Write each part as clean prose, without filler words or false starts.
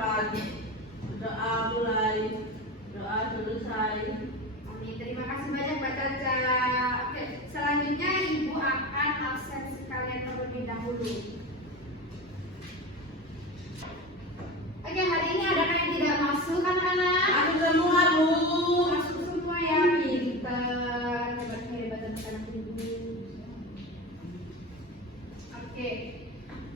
persiapan. Doa mulai. Doa selesai. Amin. Terima kasih banyak Mbak Caca. Oke, selanjutnya Ibu akan absen sekalian terlebih dahulu. Oke, hari ini ada yang tidak masuk anak-anak? Masuk semua, Bu. Masuk semua ya, pinter. Hebat-hebatan anak Ibu. Oke.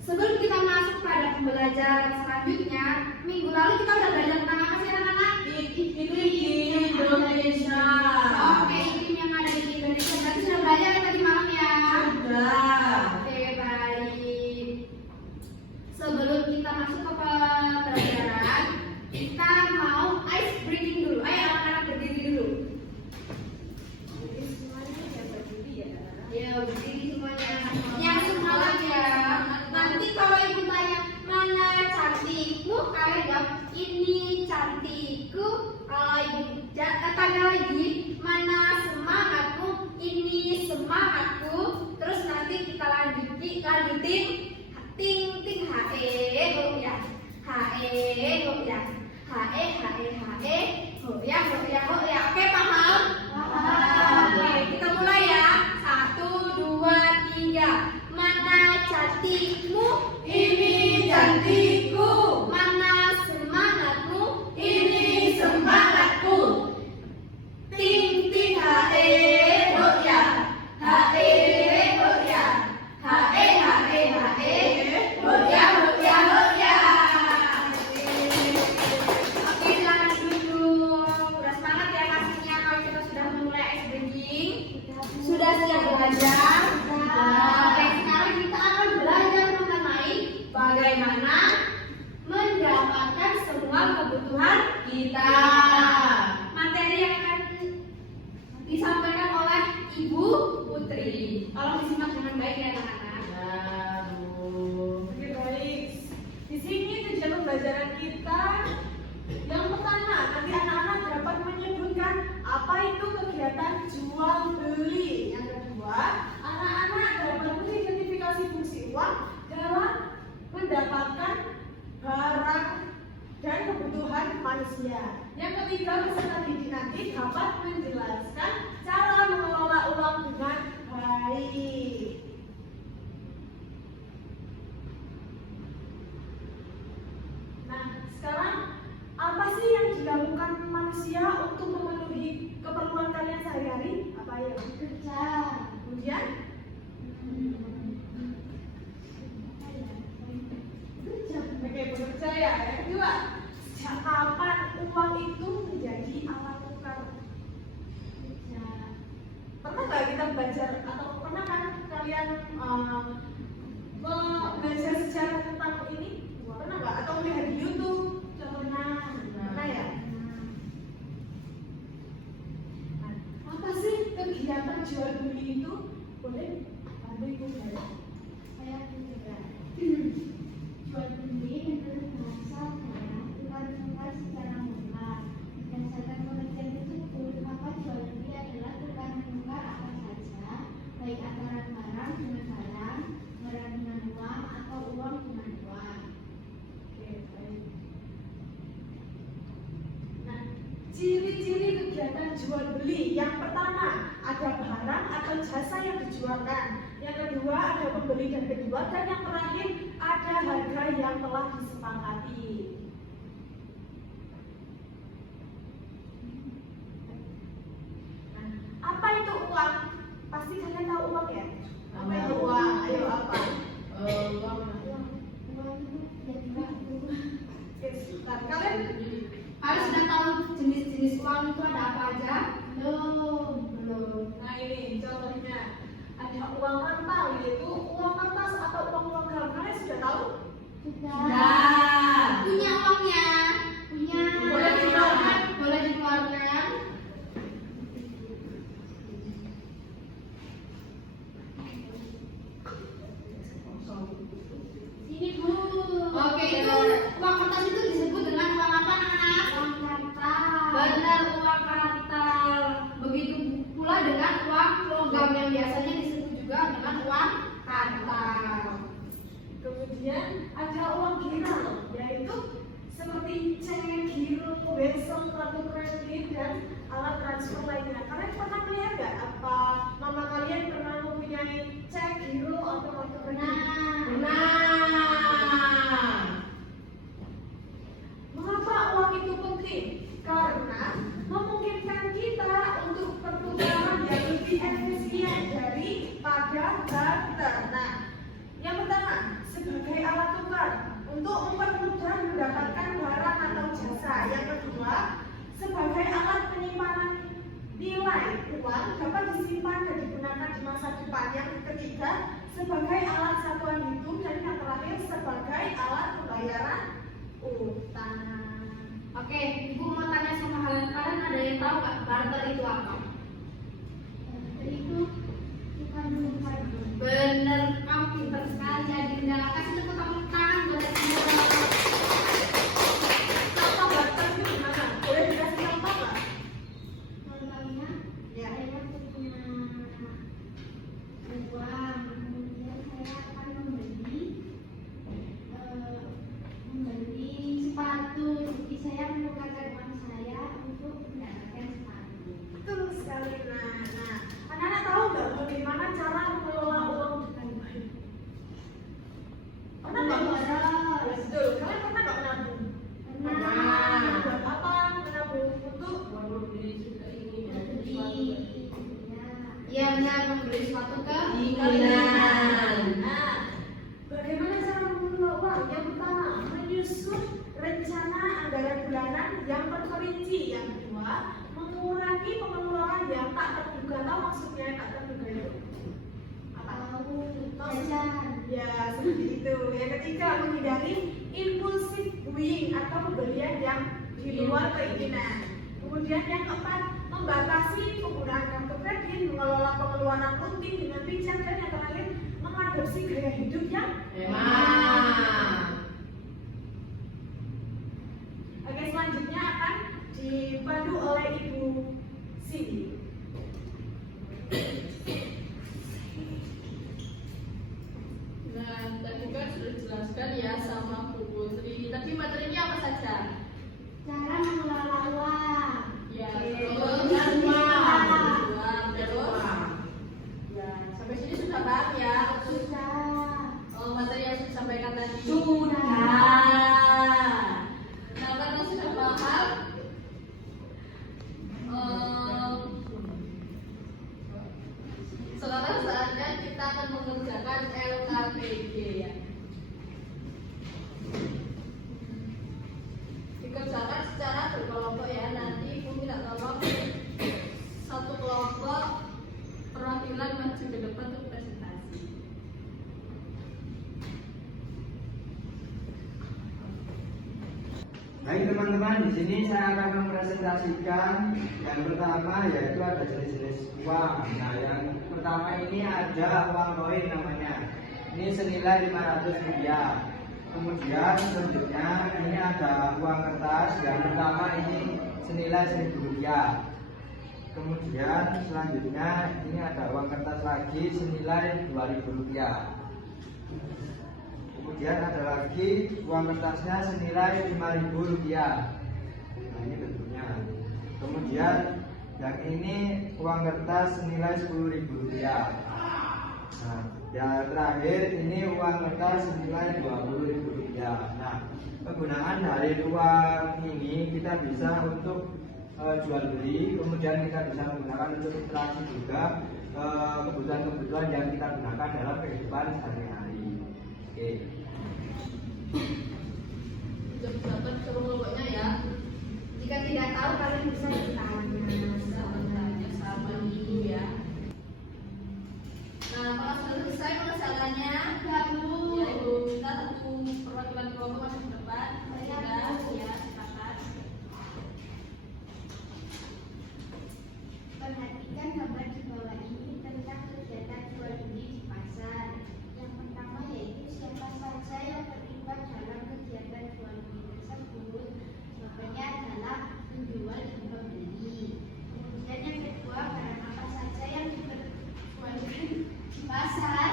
Sebelum kita masuk pada pembelajaran selanjutnya, minggu lalu kita udah belajar tentang apa sih anak-anak? Iklim Indonesia. Oke, iklim yang ada di Indonesia. Berarti sudah belajar ya tadi malam ya? Sudah. Oke, baik. Sebelum kita masuk ke pembelajaran, kita mau ice breaking dulu. Ayo anak-anak berdiri dulu. Berdiri semuanya ya, berdiri ya. Ya, berdiri semuanya. Yang semalam ya. Nanti kalau ibu tanya mana cantikmu, kalian jawab ini cantikku. Kalau ibu tanya lagi mana semangatmu, ini semangatku. Terus nanti kita lanjutin ting ting hae goyang, hae goyang, hae hae hae goyang goyang goyang. Oke, paham? Oke, kita mulai ya. 1, 2, 3. Mana cantikmu? Ini cantikku. Mana semangatmu? Ini semangatku. Ting ting hae goyang, hae goyang, hae hae hae goyang goyang goyang. Oke, silakan duduk. Udah semangat ya pastinya kalau kita sudah memulai ice breaking. Sudah siap belajar? Oke, sekarang kita akan belajar mengenai bagaimana mendapatkan semua kebutuhan kita. Materi yang akan disampaikan oleh Ibu Putri. Tolong disimak dengan baik ya anak-anak. Oke, baik. Di sini tujuan pembelajaran kita yang pertama, nanti anak-anak dapat menyebutkan apa itu kegiatan jual beli. Yang kedua, anak-anak dapat mengidentifikasi fungsi uang dalam mendapatkan barang dan kebutuhan manusia. Yang ketiga, peserta didik nanti dapat menjelaskan cara mengelola uang dengan baik. Nah, sekarang apa sih yang dilakukan manusia untuk memenuhi keperluan kalian sehari-hari? Apa ya? Bekerja. Kemudian? Oke, bekerja ya. Yang kedua, sejak kapan uang itu menjadi alat tukar? Pernah nggak kita belajar atau pernah kan kalian belajar sejarah tentang ini? Pernah nggak? Atau melihat di YouTube? Pernah ya? Nah, apa sih kegiatan jual beli itu? Boleh bantu ibu saya? Saya juga. Jual beli menurut bahasa barang tukar-tukar secara mutlak. Berdasarkan pengertian tersebut, maka jual beli adalah tukar-menukar apa saja, baik antara barang dengan barang, barang dengan uang, atau uang dengan uang. Oke, baik. Nah, ciri-ciri kegiatan jual beli. Yang pertama, ada barang atau jasa yang dijualkan. Yang kedua, ada pembeli dan penjual. Dan yang terakhir, ada harga yang telah disepakati. Nah, apa itu uang? Pasti kalian tahu uang ya? Apa itu uang? Ayo, apa? Uang itu jadi waktu. Oke, sebentar. Kalian Kalian sudah tahu jenis-jenis uang itu ada apa aja? Belum. Nah, ini contohnya ada uang rental, yaitu uang kertas atau uang logam. Kalian sudah tahu? Sudah. Punya uangnya? Punya. Boleh dikeluarkan? Boleh dikeluarkan. Ini Bu. Oke, itu uang kertas itu disebut dengan uang apa anak-anak? Uang kartal. Benar, uang kartal. Begitu pula dengan uang logam yang biasanya disebut juga dengan uang kartal. Kemudian ada uang ginal, yaitu seperti cek, giro, besok, kartu kredit, dan alat transfer lainnya. Kalian pernah melihat nggak apa mama kalian pernah mempunyai cek, giro, atau kartu kredit? Nah, mengapa uang itu penting? Karena memungkinkan kita untuk pertukaran yang lebih efisien daripada barter. Nah, yang pertama sebagai alat tukar untuk mempermudah mendapatkan barang atau jasa. Yang kedua, sebagai alat penyimpanan nilai uang dapat disimpan dan digunakan di masa depan. Yang ketiga, sebagai alat satuan hidup, dan yang terakhir sebagai alat pembayaran utang. Oke, Ibu mau tanya sama kalian ada yang tahu nggak barter itu apa? Barter itu tukar menukar. Bener, kamu pintar sekali Adinda. Kasih tepuk tangan buat Adinda. Contoh barter itu gimana? Boleh dikasih contoh nggak? Contohnya, Ya. saya punya uang, kemudian saya akan membeli sepatu. Jadi saya menukarkan uang saya untuk mendapatkan sepatu. Betul sekali. Nah, anak-anak tahu nggak bagaimana cara mengelola uang dengan baik? Pernah nggak menabung? Betul. Kalian pernah nggak menabung? Pernah. Buat apa menabung? Untuk Iya benar, membeli sesuatu ke keinginan. Nah, bagaimana cara mengelola uang? Yang pertama, menyusun rencana anggaran bulanan yang terperinci. Yang kedua, mengurangi pengeluaran yang tak terduga. Tahu maksudnya tak terduga itu? Jajan. Ya, seperti itu. Yang ketiga, menghindari impulsif buying atau pembelian yang di luar keinginan. Kemudian yang keempat, membatasi penggunaan kartu kredit, mengelola pengeluaran rutin dengan bijak, dan yang terakhir, mengadopsi gaya hidup yang Oke, selanjutnya akan dipandu oleh Ibu Cindy. Nah, tadi kan sudah dijelaskan ya sama Bu Putri. Tapi materinya apa saja? Cara mengelola uang. Ya, Uang. terus. Ya, sampai sini sudah paham ya? Susah. Materi yang sudah disampaikan tadi. Nah, karena sudah paham, sekarang saatnya kita akan mengerjakan LKPG ya. Dikerjakan secara berkelompok ya. Nanti Ibu minta tolong satu kelompok perwakilan maju ke depan untuk presentasi. Baik teman-teman, di sini saya akan mempresentasikan yang pertama yaitu ada jenis-jenis uang. Nah, yang pertama ini ada uang koin namanya. Ini senilai Rp500. Kemudian selanjutnya ini ada uang kertas. Yang pertama ini senilai Rp1.000. Kemudian selanjutnya ini ada uang kertas lagi senilai Rp2.000. Kemudian ada lagi uang kertasnya senilai Rp5.000. Nah, ini bentuknya. Kemudian yang ini uang kertas senilai Rp10.000. Nah, yang terakhir ini uang kertas senilai Rp20.000. Nah, penggunaan dari uang ini kita bisa untuk jual beli, kemudian kita bisa menggunakan untuk inflasi juga, kebutuhan-kebutuhan yang kita gunakan dalam kehidupan sehari-hari. Oke. Dapat kelompoknya ya. Jika tidak tahu kalian bisa bertanya Sama Ibu ya. Nah, kalau sudah selesai pengerjaannya, ya Ibu minta satu perwakilan kelompok masuk ke depan. Sudah, ya silakan. Perhatikan gambar di bawah ini tentang kegiatan jual beli di pasar. Yang pertama yaitu siapa saja yang terlibat dalam kegiatan jual beli tersebut. Jawabannya adalah penjual dan pembeli. Kemudian yang kedua, barang apa saja yang diperjualbelikan di pasar,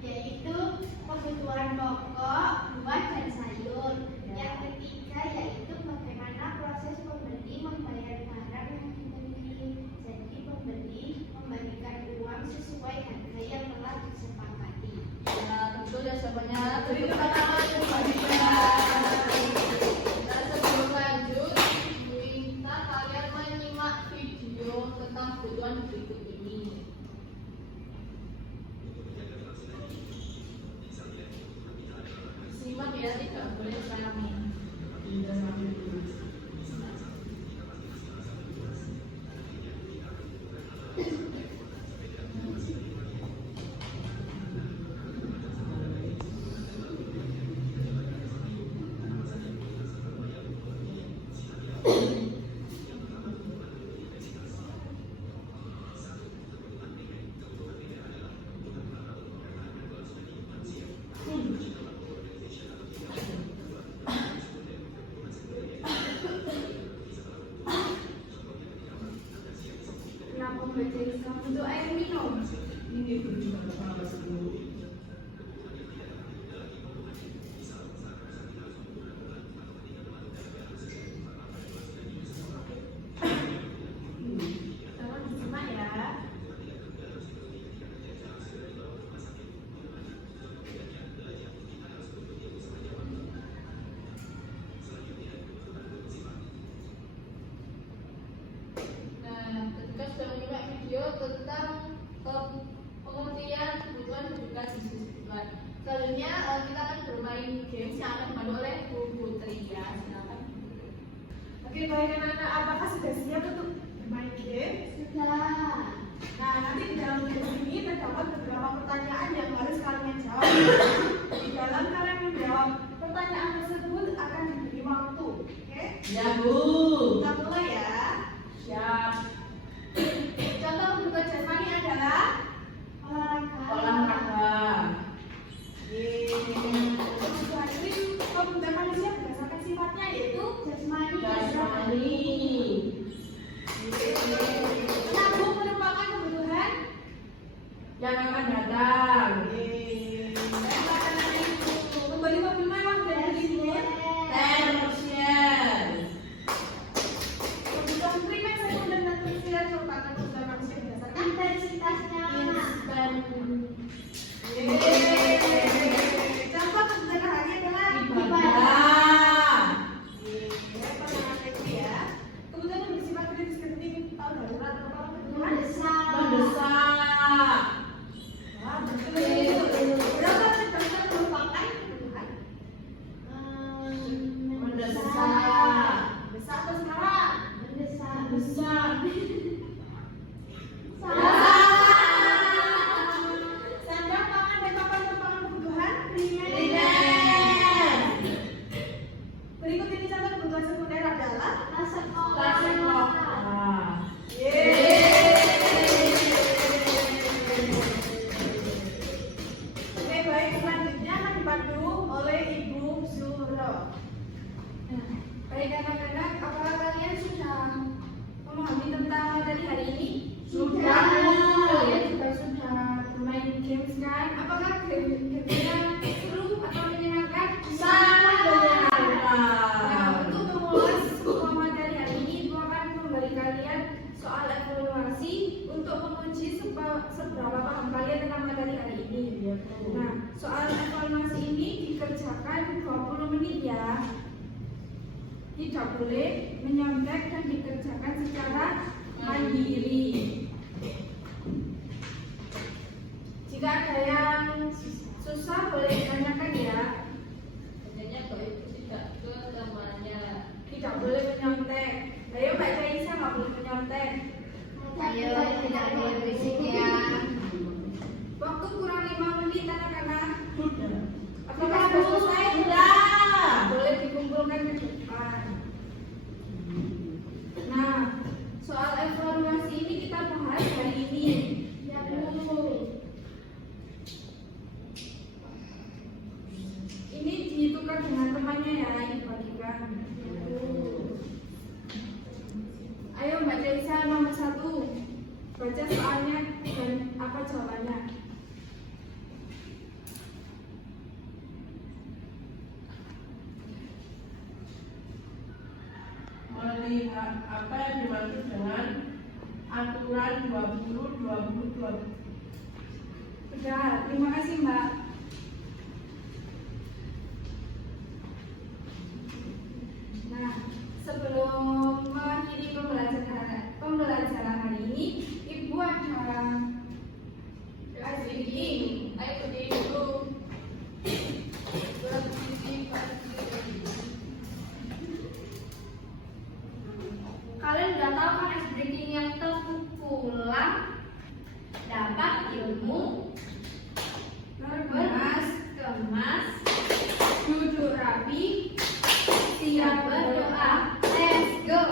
yaitu kebutuhan pokok, buah dan sayur. Yang ketiga yaitu proses pembeli membayar barang yang dibeli. Jadi pembeli memberikan uang sesuai harga yang telah disepakati. Nah, tentu ya semuanya. Beri tepuk tangan untuk Mbak Dika. Dan sebelum lanjut, minta kalian menyimak video tentang kebutuhan berikut ini. Simak ya, tidak boleh selami. Kenapa membaca Islam untuk air minum? Tolong disimak ya. Nah, ketika sudah menyimak video tentang pengertian kebutuhan kebutuhan siswa. Selanjutnya kita akan bermain games yang akan dipandu oleh Bu Putri ya. Silakan. Oke, baik anak-anak, apakah sudah siap untuk bermain game? Sudah. Nah, nanti di dalam game ini terdapat beberapa pertanyaan yang harus kalian jawab. Di dalam kalian menjawab pertanyaan tersebut akan diberi waktu. Oke? Ya, Bu. Kita mulai ya. Siap. Contoh kebutuhan jasmani adalah Olahraga. Kebutuhan ini kebutuhan manusia berdasarkan sifatnya yaitu Jasmani. Jasmani. Nabung merupakan kebutuhan Yang akan datang. membeli mobil mewah dan libur. Tersier. Kebutuhan primer, sekunder, dan tersier merupakan kebutuhan manusia berdasarkan Intensitasnya. contoh kebutuhan harian adalah Ibadah. kebutuhan yang bersifat kritis genting tahun darurat merupakan kebutuhan Mendesak. Mendesak. Wah, betul. Berapa kebutuhan merupakan kebutuhan Mendesak. besar atau sekarang? Mendesak. Besar. Sandang, pangan, dan papan merupakan kebutuhan primer. Berikut ini contoh kebutuhan sekunder adalah Tas sekolah. Tas sekolah. Oke, baik, selanjutnya akan dipandu oleh Ibu Zuro. Baik anak-anak, apakah kalian sudah memahami tentang materi hari ini? Sudah. Kalian juga sudah bermain games kan? Apakah gamenya seru atau menyenangkan? Sangat Nah, menyenangkan. untuk mengulas semua materi hari ini, Ibu akan memberi kalian soal evaluasi untuk menguji seberapa paham kalian tentang materi hari ini. Nah, soal evaluasi ini dikerjakan 20 menit ya. Tidak boleh menyontek dan dikerjakan secara mandiri. Jika ada yang susah boleh ditanyakan ya. Sebenarnya kok itu tidak ke semuanya. Tidak boleh menyontek. Ayo Mbak Caisa nggak boleh menyontek. Ayo, tidak boleh berisik ya. Waktu kurang 5 menit anak-anak. Apakah Sudah, Bu. sudah selesai? Sudah. Boleh dikumpulkan ke depan. Nah, soal evaluasi ini kita bahas hari ini. Ya, Bu. Ini ditukar dengan temannya ya, dibagikan. Ayo Mbak Caisa nomor 1. Baca soalnya dan apa yang dimaksud dengan aturan 20-20-20? Sudah, terima kasih Mbak. Nah, sebelum mengakhiri pembelajaran hari ini, Ibu ada Speaking. Ayo berdiri dulu. Kalian udah tahu kan ice breaking yang terpulang dapat ilmu, kemas, duduk rapi, siap berdoa. Let's go.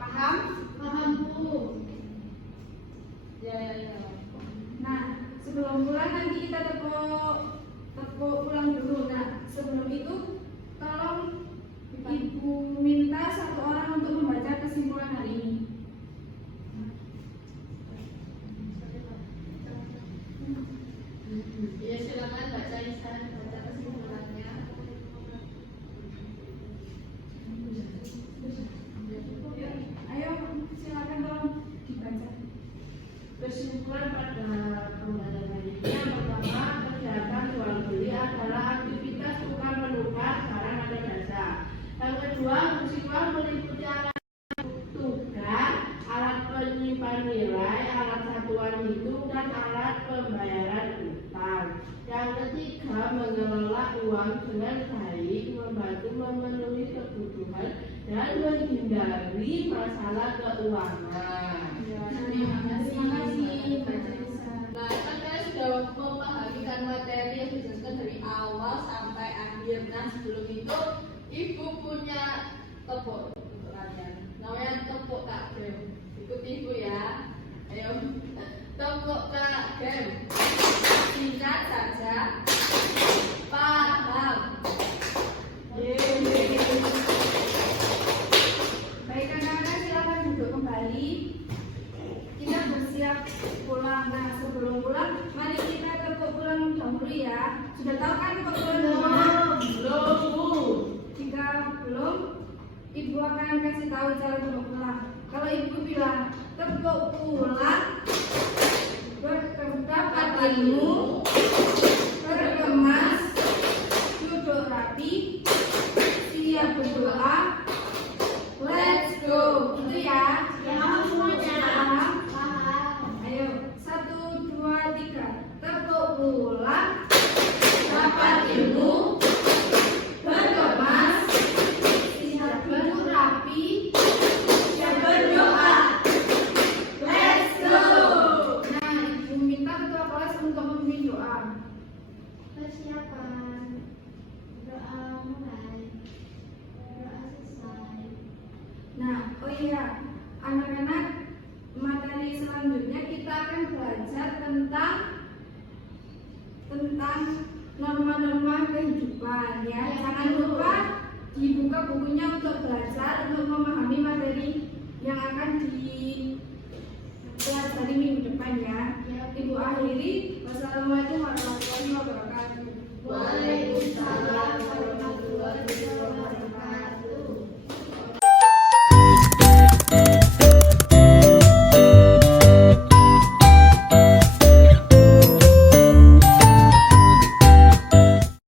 Paham? Paham Bu. Ya. Nah, sebelum pulang nanti kita tepuk pulang dulu. Nah, sebelum itu tolong Ibu minta satu orang untuk membaca kesimpulan hari ini. Ya silakan baca Insan, baca kesimpulannya. Ayo, silakan tolong dibaca. Kesimpulan pada pembelajaran ini yang pertama, kegiatan jual beli adalah aktivitas tukar menukar barang atau jasa. Yang kedua, fungsi uang meliputi alat tukar, alat penyimpan nilai, alat satuan hitung, dan alat pembayaran utang. Yang ketiga, mengelola uang dengan baik, membantu memenuhi kebutuhan dan menghindari masalah keuangan. Terima kasih, Mbak Teresa. Nah, kan kalian sudah memahami kan materi yang dijelaskan dari awal sampai akhir. Nah, sebelum itu Ibu punya tepuk untuk kalian. Namanya tepuk Kak Gem. Ikuti Ibu ya. Ayo, tepuk Kak Gem. Singkat saja. Paham. Baik, anak-anak silakan duduk kembali. Kita bersiap pulang. Nah, sebelum pulang, mari kita tepuk pulang dahulu ya. Sudah tahu kan tepuk pulang dahulu? Belum, Bu. Jika belum, Ibu akan kasih tahu cara tepuk pulang. Kalau Ibu bilang tepuk pulang, berdapat ilmu, berkemas, duduk rapi, siap berdoa. Let's go. Itu ya. Ya, semuanya. Paham? Paham. Ayo, 1, 2, 3. Tepuk pulang, dapat ilmu, berkemas, siap duduk rapi, siap berdoa. Let's go. Nah, Ibu minta ketua kelas untuk memimpin doa. Persiapan. Doa mulai. Doa selesai. Nah, oh iya, anak-anak, materi selanjutnya kita akan belajar tentang norma-norma kehidupan ya. Jangan lupa dibuka bukunya untuk belajar